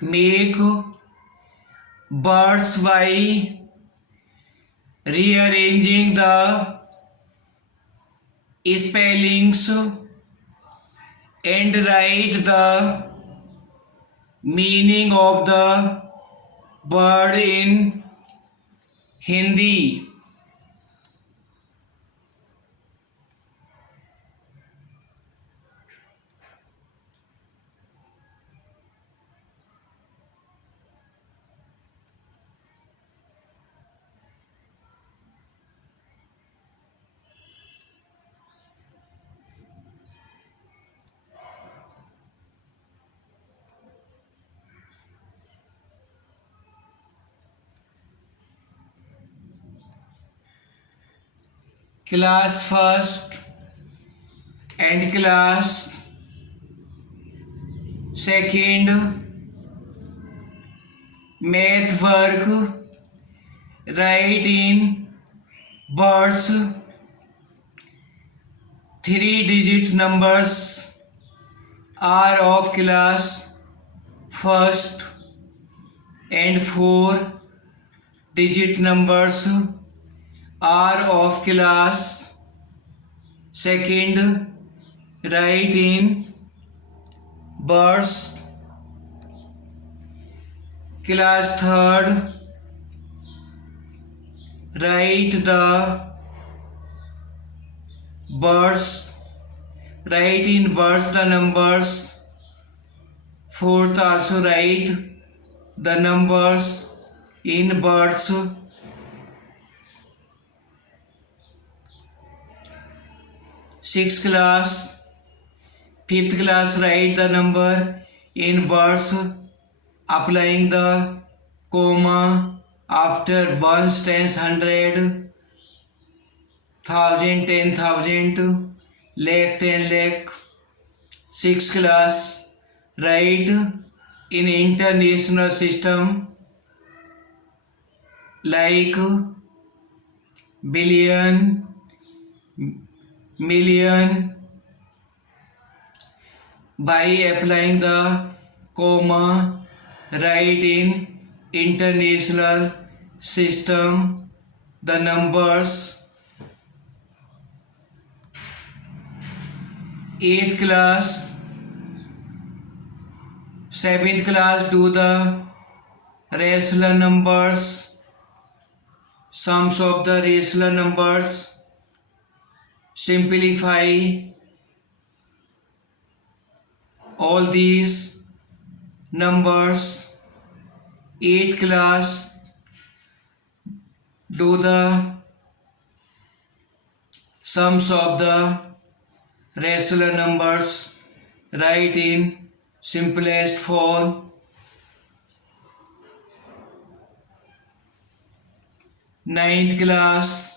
make birds by rearranging the spellings and write the meaning of the bird in Hindi. Class first and class second math work write in birds 3-digit numbers are of class first and 4-digit numbers are of class second. Write in birds class third. Write the birds. Write in birds the numbers. Fourth also write the numbers in birds. Sixth class, fifth class write the number in birds, applying the comma after ones, tens, hundred, thousand, 10,000, lakh, 10 lakh. Sixth class write in international system like billion, million by applying the comma. Write in international system the numbers. Eighth class, seventh class do the rational numbers, sums of the rational numbers. Simplify all these numbers. Eighth class do the sums of the rational numbers. Write in simplest form. Ninth class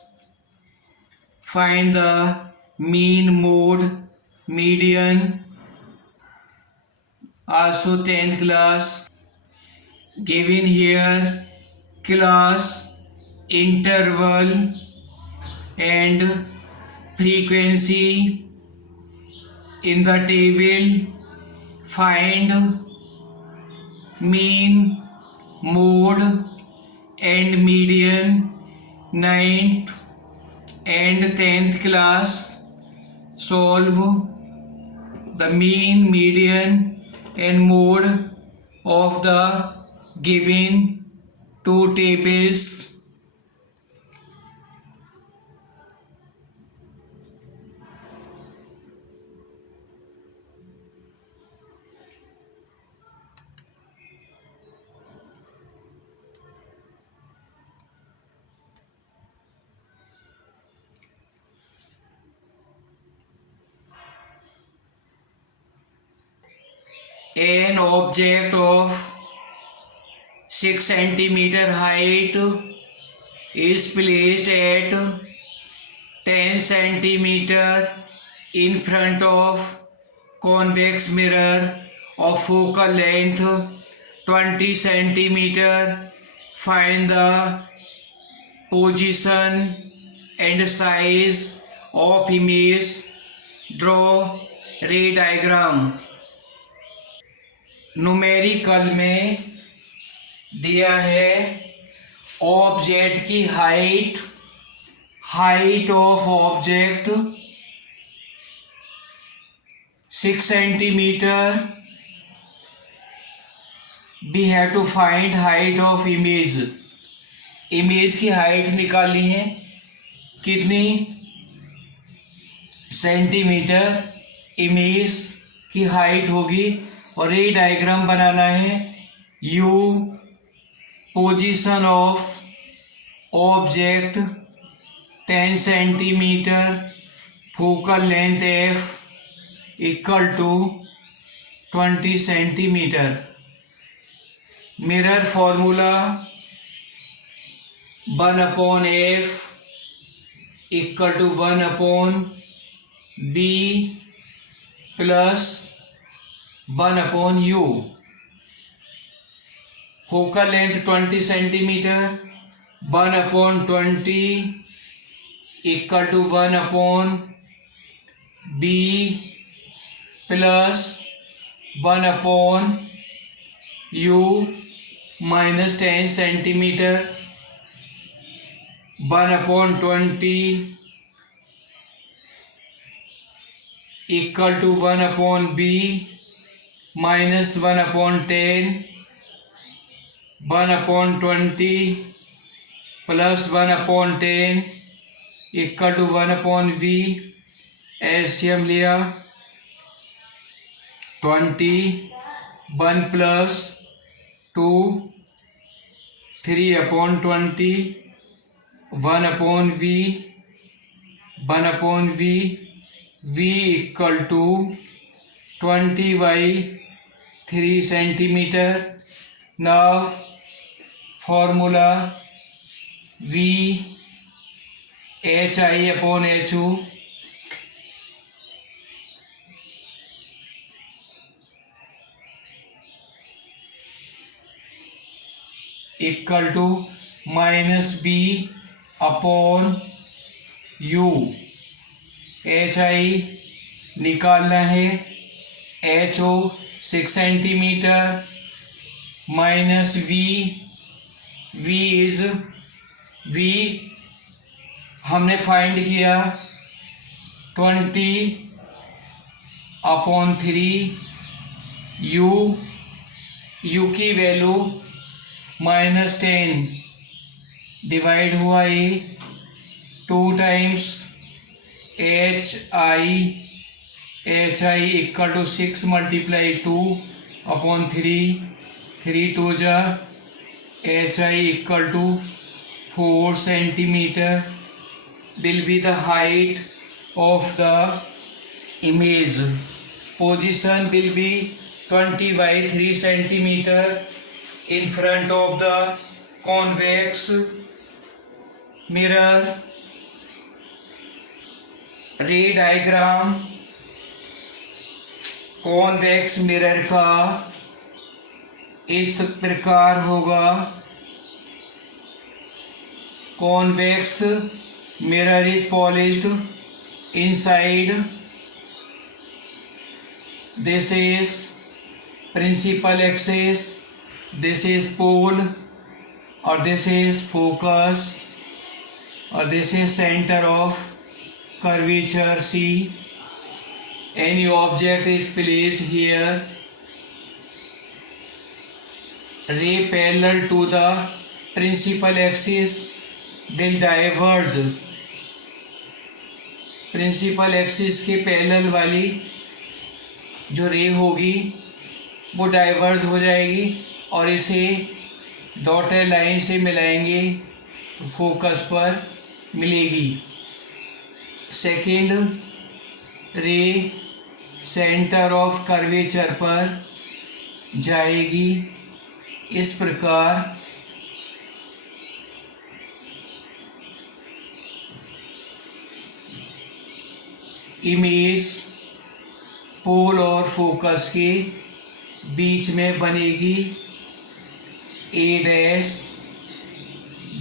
find the mean, mode, median. Also 10th class given here class, interval and frequency. In the table find mean, mode and median. 9th and 10th class solve the mean, median and mode of the given two tables. An object of 6 centimeter height is placed at 10 centimeter in front of convex mirror of focal length 20 centimeter. Find the position and size of image. Draw ray diagram. Numerical में दिया है object की height of object 6 centimetre. We have to find height of image की height निकालनी है. कितनी centimetre image की height होगी. और ये डायग्राम बनाना है. You position of object 10 centimetre, focal length F equal to 20 centimetre. Mirror formula 1/f equal to 1/b plus 1/u. Focal length 20 centimetre, 1/20 equal to 1/b plus 1/u minus 10 centimetre. 1/20 equal to 1/b minus 1/10. 1/20 plus 1/10 equal to 1/v. LCM लिया 20. 1 plus 2 3/20 1/v. 1/v v equal to 20/3 centimetre. Now formula v HI/HU equal to -b/u. HI निकालना है. HO 6 centimetre minus v is v हमने find किया 20/3. u की value -10 divide हुआ ये 2 times HI equal to 6 multiply 2/3. 3 2 जा HI equal to 4 centimetre will be the height of the image. Position will be 20/3 centimeter in front of the convex mirror. रे diagram convex mirror का इस प्रकार होगा. Convex mirror is polished inside. This is principal axis, this is pole, or this is focus, or this is center of curvature C. Any object is placed here. Ray parallel to the principal axis will diverge. Principal axis के parallel वाली जो रे होगी वो diverge हो जाएगी और इसे डॉटेड लाइन से मिलाएंगे तो फोकस पर मिलेगी. सेकेंड रे सेंटर ऑफ कर्वेचर पर जाएगी. इस प्रकार इमेज पोल और फोकस के बीच में बनेगी. A'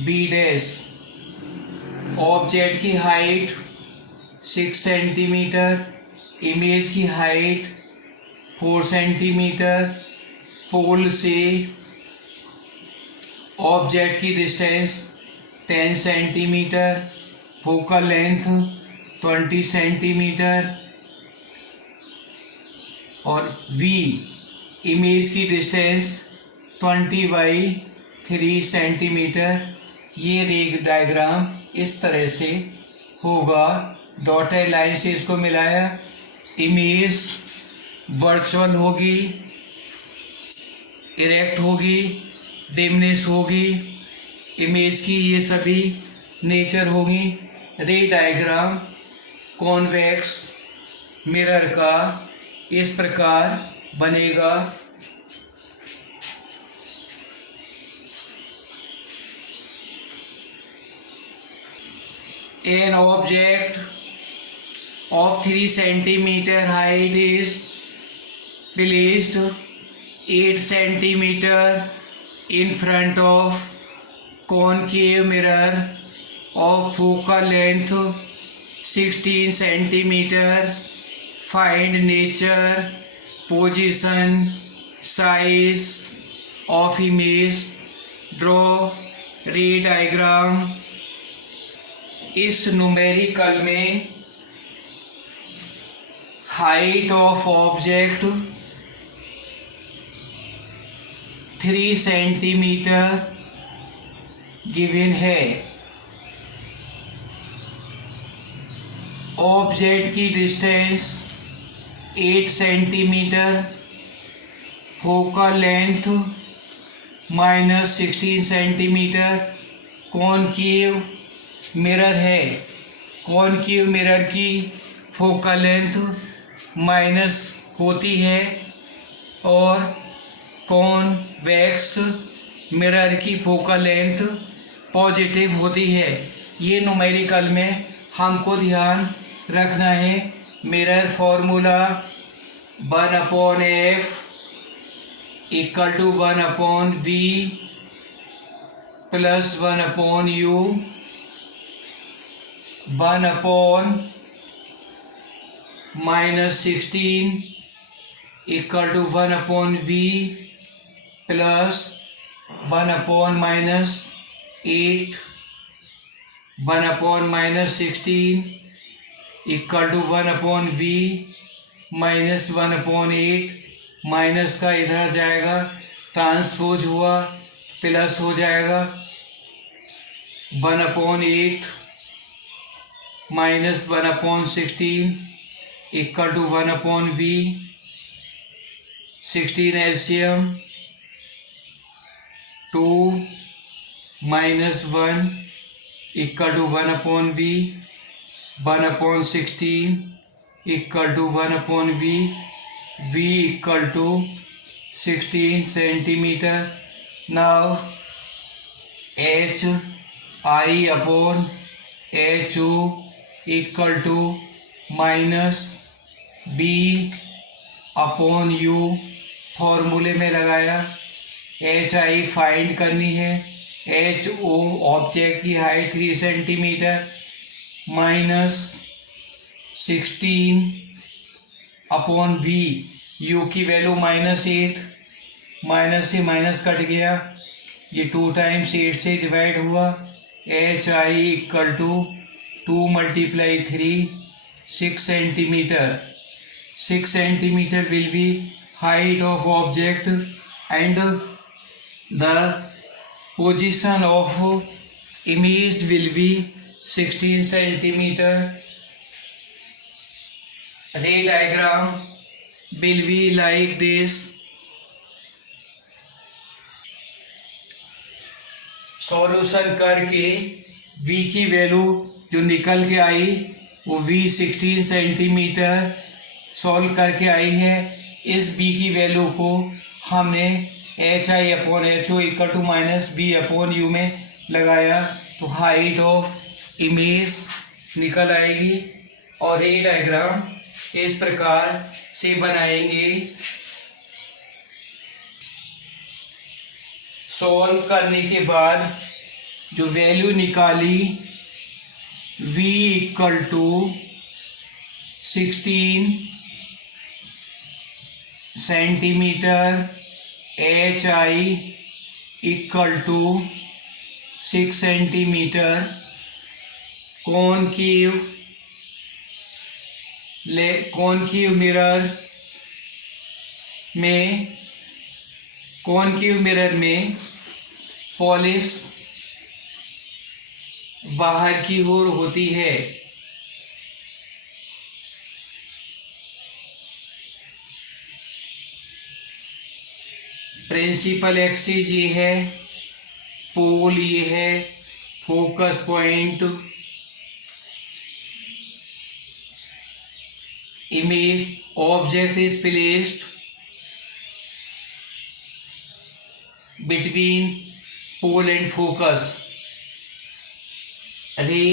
B'. ऑब्जेक्ट की हाइट 6 सेंटीमीटर, इमेज की हाइट 4 सेंटीमीटर. पोल से ऑब्जेक्ट की distance 10 centimetre, focal length 20 centimetre और V इमेज की डिस्टेंस 20/3 सेंटीमीटर। ये रे डायग्राम इस तरह से होगा। डॉटेड लाइन से इसको मिलाया, इमेज वर्चुअल होगी, इरेक्ट होगी, डिमनेस होगी, इमेज की ये सभी नेचर होगी। रे डायग्राम कॉन्वेक्स मिरर का इस प्रकार बनेगा। An object of 3 centimeter height is placed 8 centimeter in front of concave mirror of focal length 16 centimeter. Find nature, position, size of image. Draw ray diagram. इस न्यूमेरिकल में height of object 3 centimetre given है। Object की distance 8 centimetre, focal length -16 centimetre. Concave mirror है, concave mirror की focal length minus होती है और convex mirror की फोकल लेंथ पॉजिटिव होती है। ये न्यूमेरिकल में हमको ध्यान रखना है। Mirror formula 1/f = 1/v + 1/u 1/-16 = 1/v + 1/-8 1/-16 = 1/v - 1/8। Minus का इधर जाएगा, ट्रांसपोज हुआ, प्लस हो जाएगा। 1/8 - 1/16 = 1/v। 16 LCM 2 - 1 = 1/v। 1/16 = 1/v। v = 16 centimetre. Now HI/HU = -B/U फॉर्मूले में लगाया। HI फाइंड करनी है। HO ऑब्जेक्ट की हाइट 3 सेंटीमीटर -16/v। U की वैल्यू -8, माइनस से माइनस कट गया, ये 2 टाइम्स 8 से डिवाइड हुआ। HI = 2 × 3 6 centimetre. 6 centimetre will be height of object and the position of image will be 16 centimeter. Ray diagram will be like this. Solution करके v की value जो निकल के आई वो v 16 सेंटीमीटर सॉल्व करके आई है। इस b की वैल्यू को हमने HI/HO = -B/U में लगाया तो हाइट ऑफ इमेज निकल आएगी। और रे डायग्राम इस प्रकार से बनाएंगे। सॉल्व करने के बाद जो वैल्यू निकाली v = 16 centimetre HI equal to 6 centimetre. Concave mirror में पॉलिश बाहर की ओर होती है। प्रिंसिपल एक्सिस ये है, पोल ये है, focus point, image object is placed between pole and focus. Ray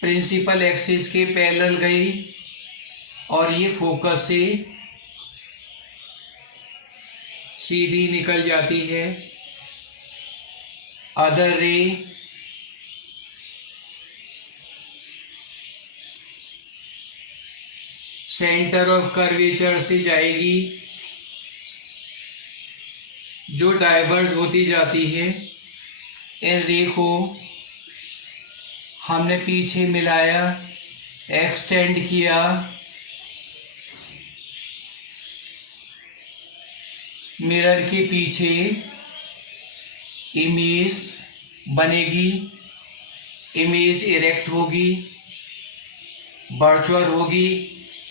principal axis के पैरेलल गई और ये फोकस से सीधी निकल जाती है। अदर रे सेंटर ऑफ कर्वेचर से जाएगी, जो डाइवर्ज होती जाती है। इन रे को हमने पीछे मिलाया, एक्सटेंड किया, मिरर के पीछे इमेज बनेगी, इमेज इरेक्ट होगी, वर्चुअल होगी,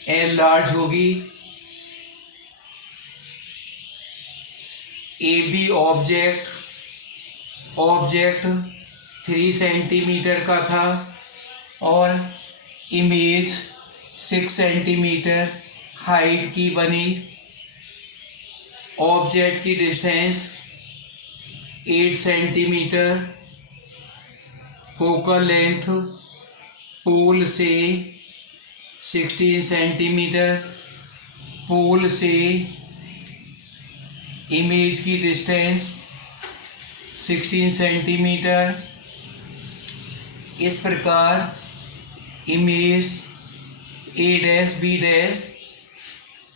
एनलार्ज होगी। ए बी ऑब्जेक्ट 3 सेंटीमीटर का था और इमेज 6 सेंटीमीटर हाइट की बनी। ऑब्जेक्ट की डिस्टेंस 8 सेंटीमीटर, फोकल लेंथ पोल से 16 सेंटीमीटर, पोल से इमेज की डिस्टेंस 16 सेंटीमीटर। इस प्रकार इमेज A' B'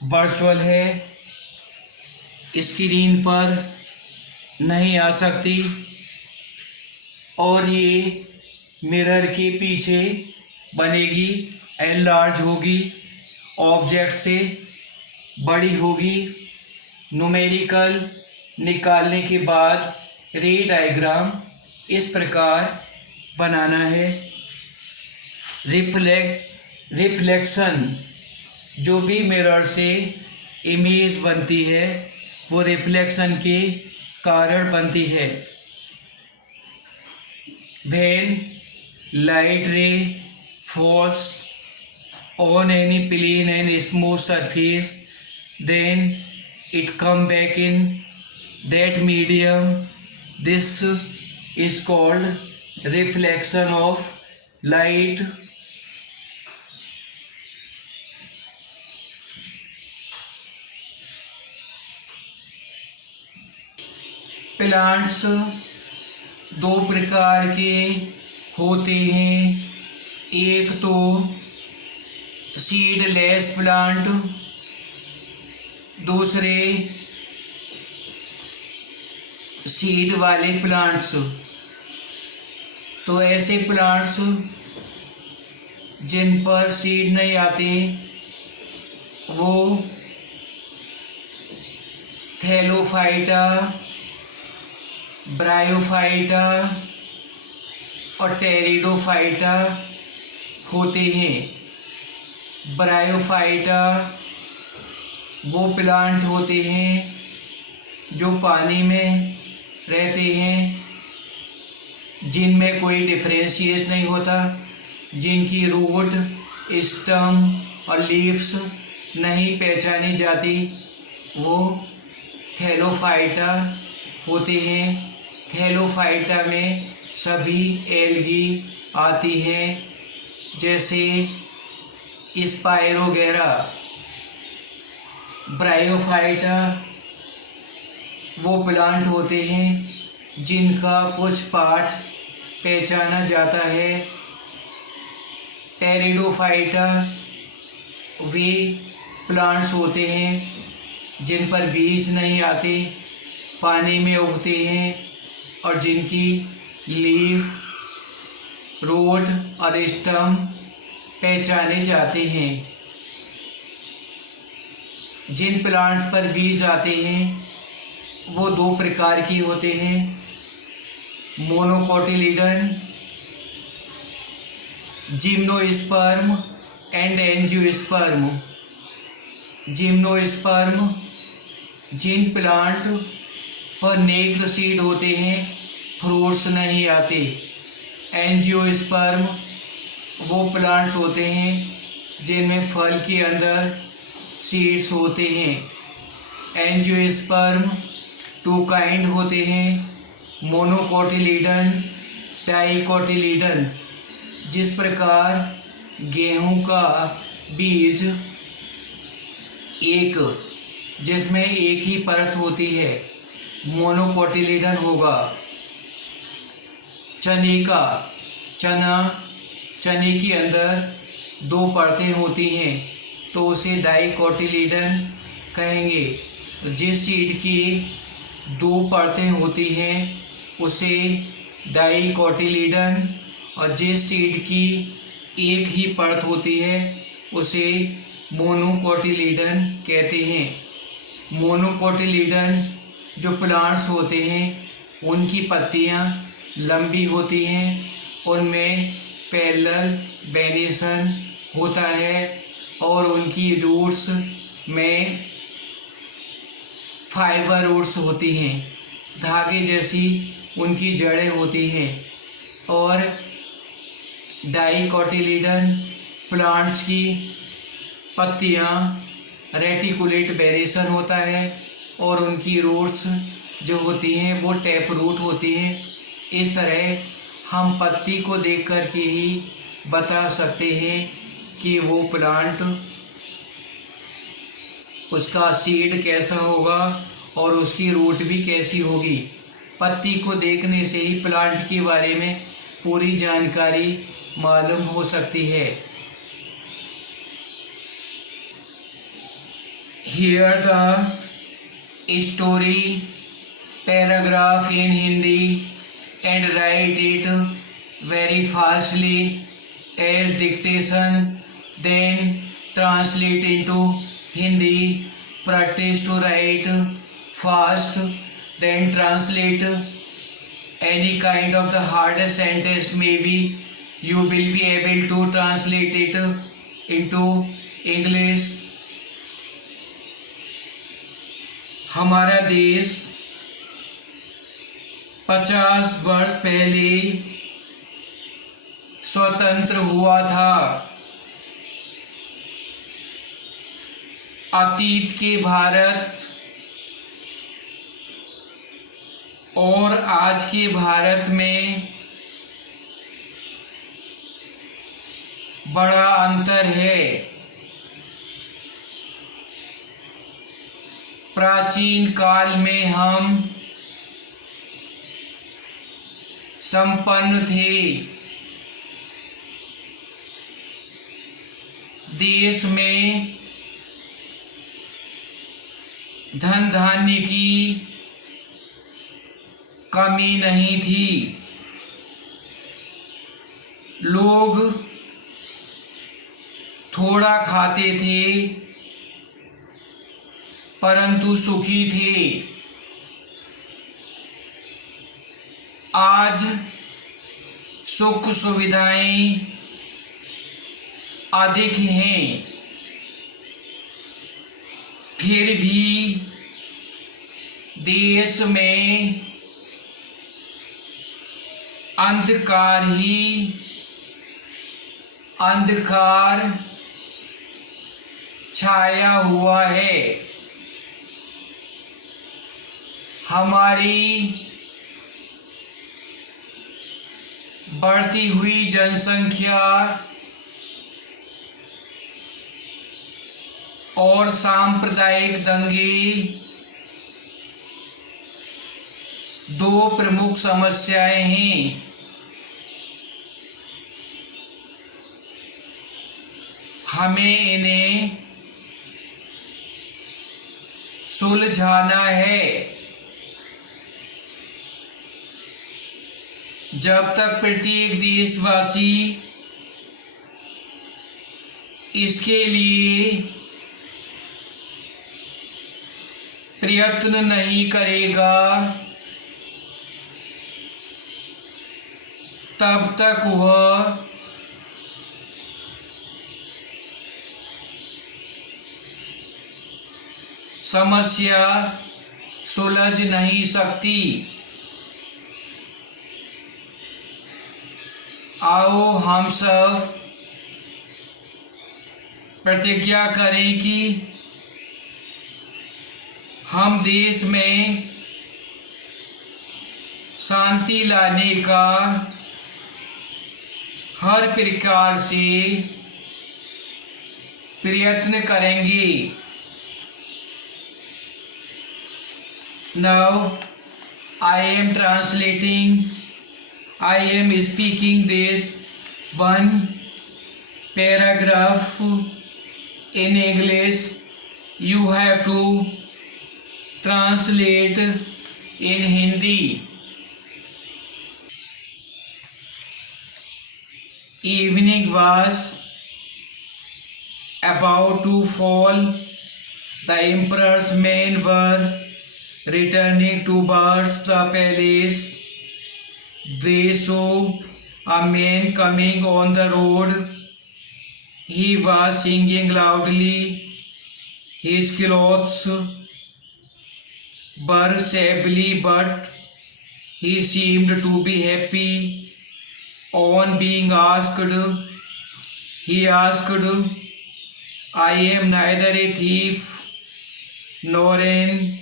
वर्चुअल है, स्क्रीन पर नहीं आ सकती और ये मिरर के पीछे बनेगी, एनलार्ज होगी, ऑब्जेक्ट से बड़ी होगी। न्यूमेरिकल निकालने के बाद रे डायग्राम इस प्रकार बनाना है। रिफ्लेक्शन जो भी मिरर से इमेज बनती है वो रिफ्लेक्शन के कारण बनती है। व्हेन लाइट रे falls on any plane and smooth surface, then it come back in that medium. This is called reflection of light. Plants दो प्रकार के होते हैं, एक तो सीडलेस प्लांट, दूसरे सीड वाले प्लांट्स। तो ऐसे प्लांट्स जिन पर सीड नहीं आते वो थैलोफाइटा, ब्रायोफाइटा और टेरिडोफाइटा होते हैं। ब्रायोफाइटा वो प्लांट होते हैं जो पानी में रहते हैं, जिनमें कोई डिफरेंशिएट नहीं होता, जिनकी रूट, स्टम और लीव्स नहीं पहचानी जाती, वो थैलोफाइटा होते हैं। थैलोफाइटा में सभी एल्गी आती हैं, जैसे स्पाइरोगेरा। ब्रायोफाइटा वो प्लांट होते हैं जिनका कुछ पार्ट पहचाना जाता है। टेरिडोफाइटा वे प्लांट्स होते हैं जिन पर बीज नहीं आते, पानी में उगते हैं और जिनकी लीफ, रूट और स्टम पहचाने जाते हैं। जिन प्लांट्स पर बीज आते हैं वो दो प्रकार के होते हैं, monocotyledon, gymnosperm and angiosperm. Gymnosperm जिन प्लांट पर नेक्ड सीड होते हैं, फ्रूट्स नहीं आते। एंजियोस्पर्म वो प्लांट्स होते हैं जिनमें फल के अंदर सीड्स होते हैं। एंजियोस्पर्म टू काइंड होते हैं, मोनोकोटिलीडन, डाइकोटिलीडन। जिस प्रकार गेहूं का बीज एक जिसमें एक ही परत होती है, मोनोकोटिलीडन होगा। चने का चने के अंदर दो परतें होती हैं तो उसे डाइकोटिलीडन कहेंगे। जिस सीड की दो परतें होती हैं उसे डाइकोटिलीडन, और जिस सीड की एक ही परत होती है उसे मोनोकोटिलीडन कहते हैं। मोनोकोटिलीडन जो प्लांट्स होते हैं उनकी पत्तियां लंबी होती हैं, उनमें पैरेलल वेनेशन होता है और उनकी रूट्स में फाइबर रूट्स होती हैं, धागे जैसी उनकी जड़ें होती हैं। और डाइकोटिलीडन प्लांट्स की पत्तियां रेटिकुलेट वेनेशन होता है और उनकी रूट्स जो होती हैं वो टैप रूट होती हैं। इस तरह हम पत्ती को देख कर के ही बता सकते हैं कि वो प्लांट, उसका सीड कैसा होगा और उसकी रूट भी कैसी होगी। पत्ती को देखने से ही प्लांट के बारे में पूरी जानकारी मालूम हो सकती है। Here the story paragraph in Hindi and write it very fastly as dictation, then translate into Hindi. Practice to write fast, then translate any kind of the hardest sentence. Maybe you will be able to translate it into English. हमारा देश 50 वर्ष पहले स्वतंत्र हुआ था। अतीत के भारत और आज के भारत में बड़ा अंतर है। प्राचीन काल में हम संपन्न थे। देश में धन धान्य की कमी नहीं थी। लोग थोड़ा खाते थे परंतु सुखी थे। आज सुख सुविधाएं अधिक हैं, फिर भी देश में अंधकार ही अंधकार छाया हुआ है। हमारी बढ़ती हुई जनसंख्या और सांप्रदायिक दंगे दो प्रमुख समस्याएं हैं। हमें इन्हें सुलझाना है। जब तक प्रत्येक देशवासी इसके लिए प्रयत्न नहीं करेगा तब तक वह समस्या सुलझ नहीं सकती। आओ हम सब प्रतिज्ञा करें कि हम देश में शांति लाने का हर प्रकार से प्रयत्न करेंगे। Now I am translating, I am speaking this one paragraph in English. You have to translate in Hindi. Evening was about to fall. The emperor's men were returning towards the palace. They saw a man coming on the road. He was singing loudly. His clothes were shabby, but he seemed to be happy. On being asked, he asked, I am neither a thief nor an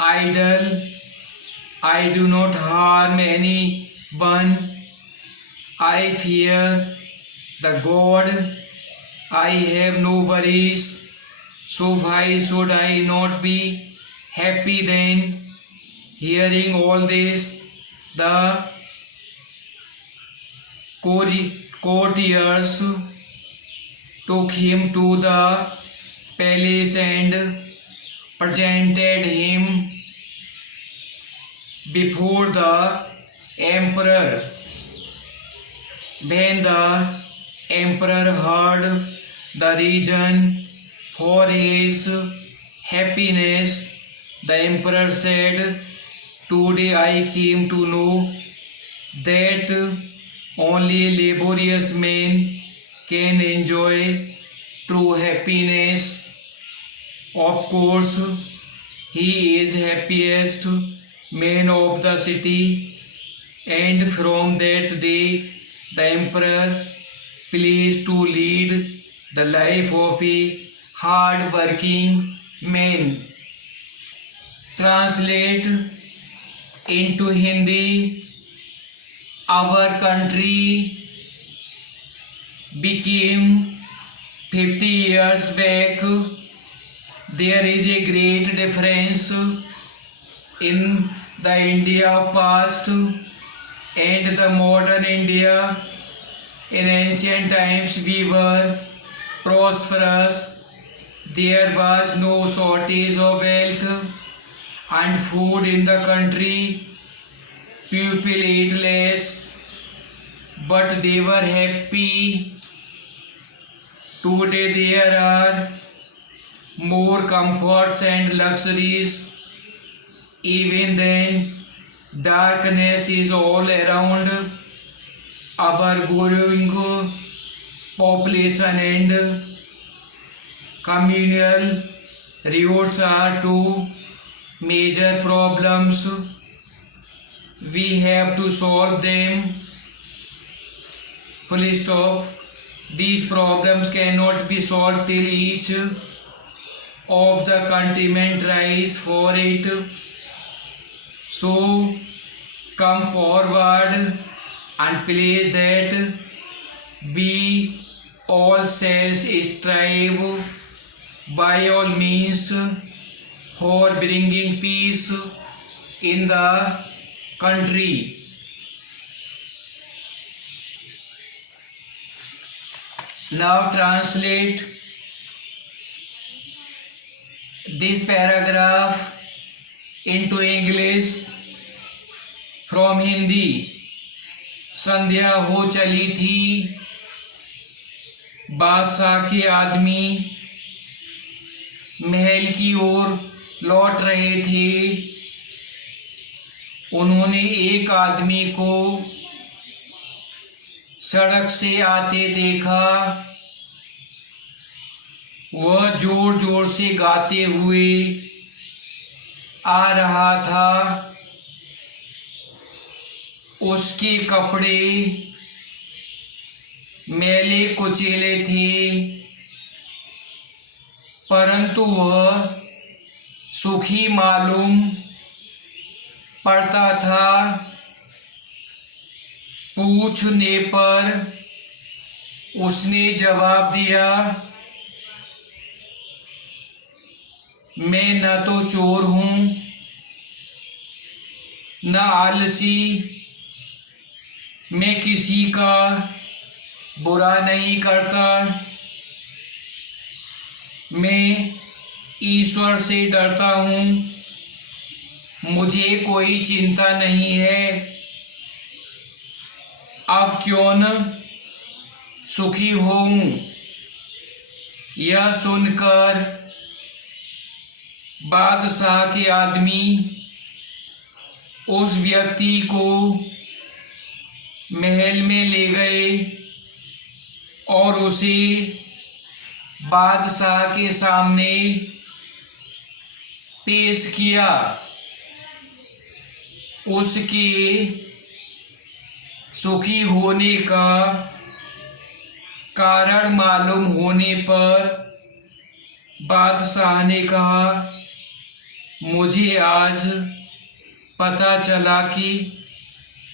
idle. I do not harm anyone. I fear the God. I have no worries. So why should I not be happy then? Hearing all this, the courtiers took him to the palace and presented him before the emperor. When the emperor heard the reason for his happiness, the emperor said, Today I came to know that only laborious men can enjoy true happiness. Of course, he is happiest man of the city. And from that day, the emperor pleased to lead the life of a hard-working man. Translate into Hindi. Our country became 50 years back. There is a great difference in the India of past and the modern India. In ancient times we were prosperous. There was no shortage of wealth and food in the country. People ate less, but they were happy. Today there are more comforts and luxuries. Even then, darkness is all around. Our growing population and communal riots are two major problems. We have to solve them. Full stop. These problems cannot be solved till each of the continent tries for it. So come forward and please that we all shall strive by all means for bringing peace in the country. Now translate. this paragraph into English from Hindi. संध्या हो चली थी, बादशाह के आदमी महल की ओर लौट रहे थे। उन्होंने एक आदमी को सड़क से आते देखा। वह जोर जोर से गाते हुए आ रहा था। उसके कपड़े मैले कुचेले थे, परंतु वह सुखी मालूम पड़ता था। पूछने पर उसने जवाब दिया, मैं न तो चोर हूँ न आलसी, मैं किसी का बुरा नहीं करता, मैं ईश्वर से डरता हूँ, मुझे कोई चिंता नहीं है। अब क्यों न सुखी होऊं। यह सुनकर बादशाह के आदमी उस व्यक्ति को महल में ले गए और उसे बादशाह के सामने पेश किया। उसके सुखी होने का कारण मालूम होने पर बादशाह ने कहा, मुझे आज पता चला कि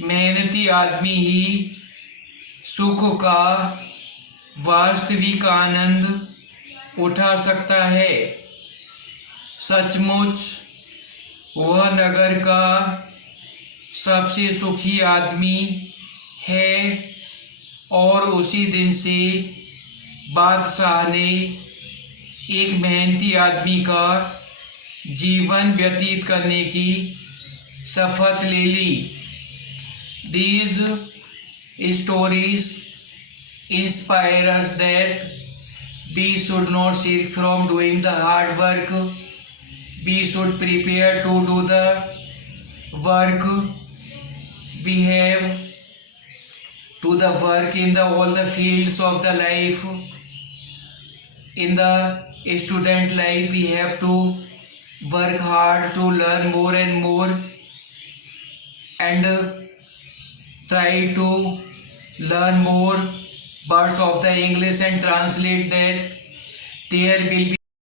मेहनती आदमी ही सुख का वास्तविक आनंद उठा सकता है। सचमुच वह नगर का सबसे सुखी आदमी है। और उसी दिन से बादशाह ने एक मेहनती आदमी का जीवन व्यतीत करने की शपथ ले ली। These stories inspire us that we should not shirk from doing the hard work. We should prepare to do the work. We have to the work in all the fields of the life. In the student life, we have to work hard to learn more and more, and try to learn more words of the English and translate that. There will be